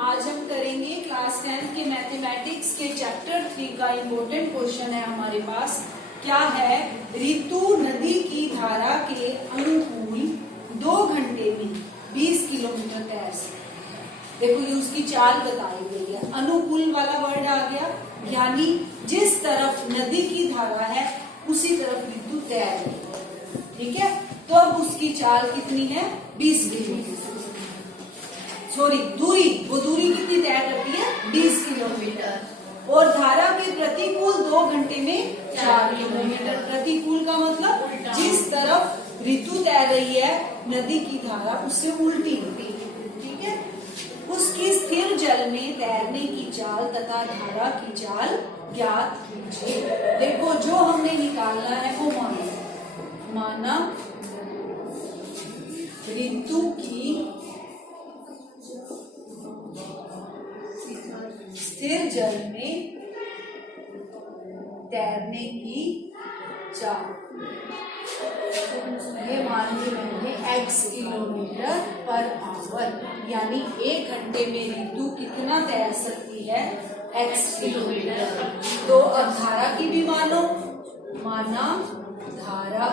आज हम करेंगे क्लास 10 के मैथमेटिक्स के चैप्टर 3 का इम्पोर्टेंट क्वेश्चन है हमारे पास। क्या है? ऋतु नदी की धारा के अनुकूल 2 घंटे में 20 किलोमीटर तैर सकती है। देखो ये उसकी चाल बताई गई है। अनुकूल वाला वर्ड आ गया, यानी जिस तरफ नदी की धारा है उसी तरफ ऋतु तैर रही है। ठीक है, तो अब उसकी चाल कितनी है? 20 किलोमीटर। सॉरी, वो दूरी कितनी तय करती है? 20 किलोमीटर। और धारा के प्रतिकूल 2 घंटे में 4 किलोमीटर। प्रतिकूल का मतलब जिस तरफ ऋतु तैर रही है नदी की धारा उससे उल्टी। ठीक है, उसकी स्थिर जल में तैरने की चाल तथा धारा की चाल ज्ञात कीजिए। देखो जो हमने निकालना है वो माना ऋतु की स्थिर जल में तैरने की चाल, ये मान के मैंने x किलोमीटर पर आवर, यानी 1 घंटे में ऋतु कितना तैर सकती है? x kilometre. तो अब धारा की भी माना धारा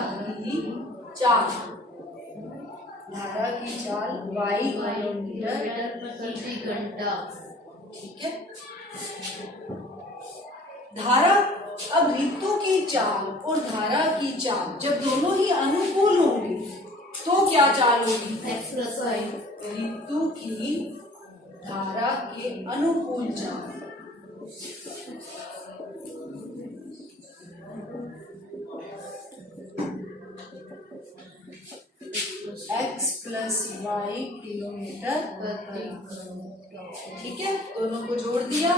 की चाल y किलोमीटर प्रति घंटा। ठीक है, धारा, अब ऋतु की चाल और धारा की चाल जब दोनों ही अनुकूल होंगे तो क्या चाल होगी? ऋतु की धारा के अनुकूल चाल x प्लस y किलोमीटर प्रति घंटा। ठीक है, दोनों को जोड़ दिया,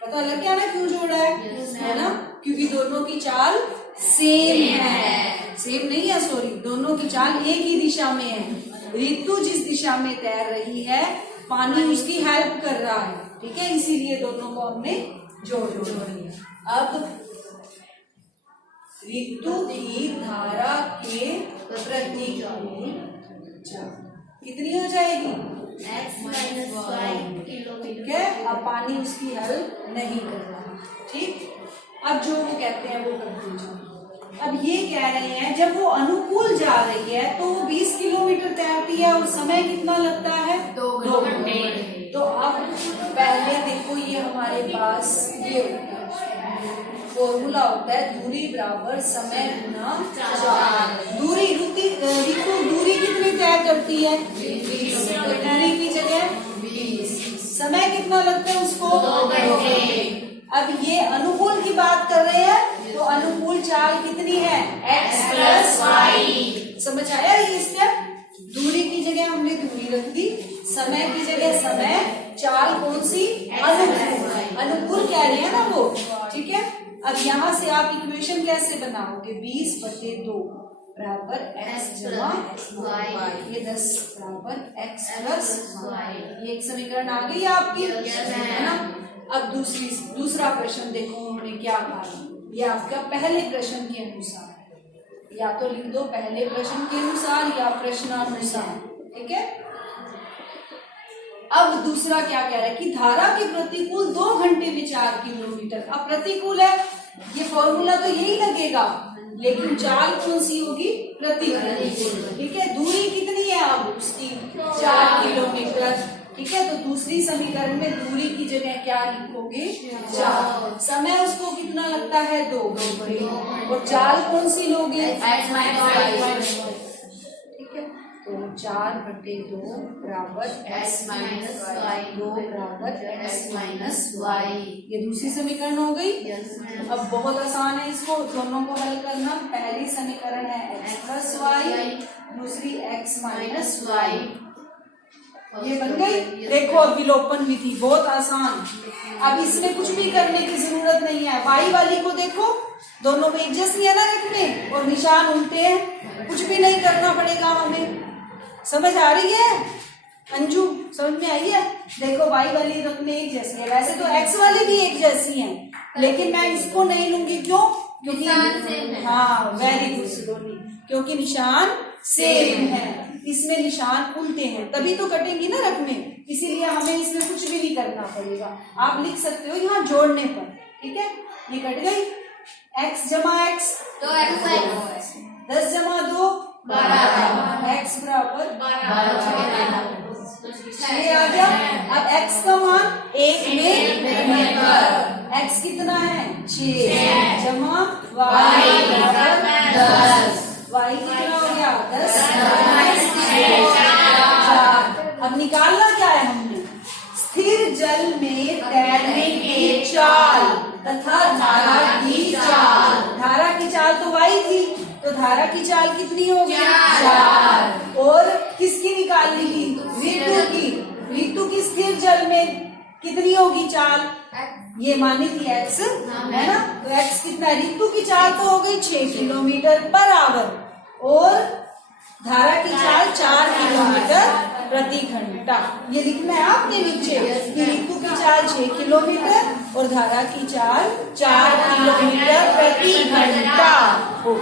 पता लग गया ना क्यों जोड़ा है ना? क्योंकि दोनों की चाल सेम है। सेम नहीं है, सॉरी, दोनों की चाल एक ही दिशा में है। ऋतु जिस दिशा में तैर रही है पानी उसकी हेल्प कर रहा है। ठीक है, इसीलिए दोनों को हमने जोड़ दिया। अब ऋतु की धारा के प्रतिकूल कितनी हो जाएगी? x minus y kilometre. ठीक है, अब पानी उसकी हेल्प नहीं कर रहा। ठीक, अब जो वो कहते हैं वो कर दीजिए। अब ये कह रहे हैं जब वो अनुकूल जा रही है तो वो 20 किलोमीटर तैरती है और समय कितना लगता है? 2 घंटे। तो अब पहले देखो, ये हमारे पास ये फॉर्मूला होता है दूरी बराबर समय गुना चाल। दूरी ऋतु दूरी कितनी तय करती है? 20। तो दूरी की जगह 20। समय कितना लगता है उसको? 2 घंटे। अब ये अनुकूल की बात कर रहे हैं तो अनुकूल चाल कितनी है? x plus y। समझ आया ये स्टेप? दूरी की जगह हमने दूरी रख दी, समय की जगह समय, चाल कौन सी? अनुकूल कह रहे हैं ना वो। ठीक है, अब यहाँ से आप इक्वेशन कैसे बनाओगे? 20/2 बराबर x जमा y, ये 10 बराबर x प्लस y। ये एक समीकरण आ गई आपकी, है ना? अब दूसरा प्रश्न देखो उन्होंने क्या कहा। ये आपका पहले प्रश्न के अनुसार, या तो लिख दो पहले प्रश्न के अनुसार या प्रश्नानुसार। ठीक है, अब दूसरा क्या कह रहा है कि धारा के प्रतिकूल 2 घंटे में 4 किलोमीटर। अब प्रतिकूल है, ये फॉर्मूला तो यही लगेगा, लेकिन चाल कौन सी होगी? प्रतिकूल। ठीक है, दूरी कितनी है अब उसकी? 4 किलोमीटर। ठीक है, तो दूसरी समीकरण में दूरी की जगह क्या लिखोगे? 4। समय उसको कितना लगता है? 2 घंटे। और चाल कौन सी लोगे? x minus y। ठीक है, तो 4/2 बराबर x माइनस y, 2 बराबर x माइनस y। ये दूसरी समीकरण हो गई। अब बहुत आसान है इसको दोनों को हल करना। पहली समीकरण है x प्लस y, दूसरी x माइनस y। ये बन गई। देखो अब विलोपन विधि बहुत आसान। अब इसमें कुछ भी करने की जरूरत नहीं है। y वाली को देखो, दोनों में एक जैसी है ना रखने, और निशान उल्टे हैं, कुछ भी नहीं करना पड़ेगा हमें। समझ आ रही है अंजू? समझ में आई है? देखो y वाली रकमें एक जैसी है, वैसे तो x वाली भी एक जैसी हैं, लेकिन मैं इसको नहीं लूंगी। क्यों? क्योंकि हाँ, वेरी गुड सिलोनी, क्योंकि निशान सेम है। इसमें निशान उल्टे हैं, तभी तो कटेंगी ना रकमें, इसीलिए हमें इसमें करना पड़ेगा। आप लिख सकते हो यहाँ जोड़ने पर, ठीक है। ये कट गई, x जमा x तो x 10 जमा 2 12 x बराबर 6 12 आ गया। अब x का मान 1 में x कितना है 6 जमा y बराबर 10, y कितना हो गया 10 4। अब निकालना क्या है हमने, स्थिर जल में तैरने के चाल तथा धारा की चाल। धारा की चाल तो y थी, तो धारा की चाल कितनी होगी 4। और किसकी निकालनी थी, ऋतु की। ऋतु की स्थिर जल में कितनी होगी चाल, ये मानी थी x, है ना। तो x कितना, ऋतु की चाल तो हो गई 6 किलोमीटर पर आवर और धारा की चाल 4 किलोमीटर प्रति घंटा। ये लिखना है आपके नीचे कि ऋतु की चाल 6 किलोमीटर और धारा की चाल 4 किलोमीटर प्रति घंटा हो।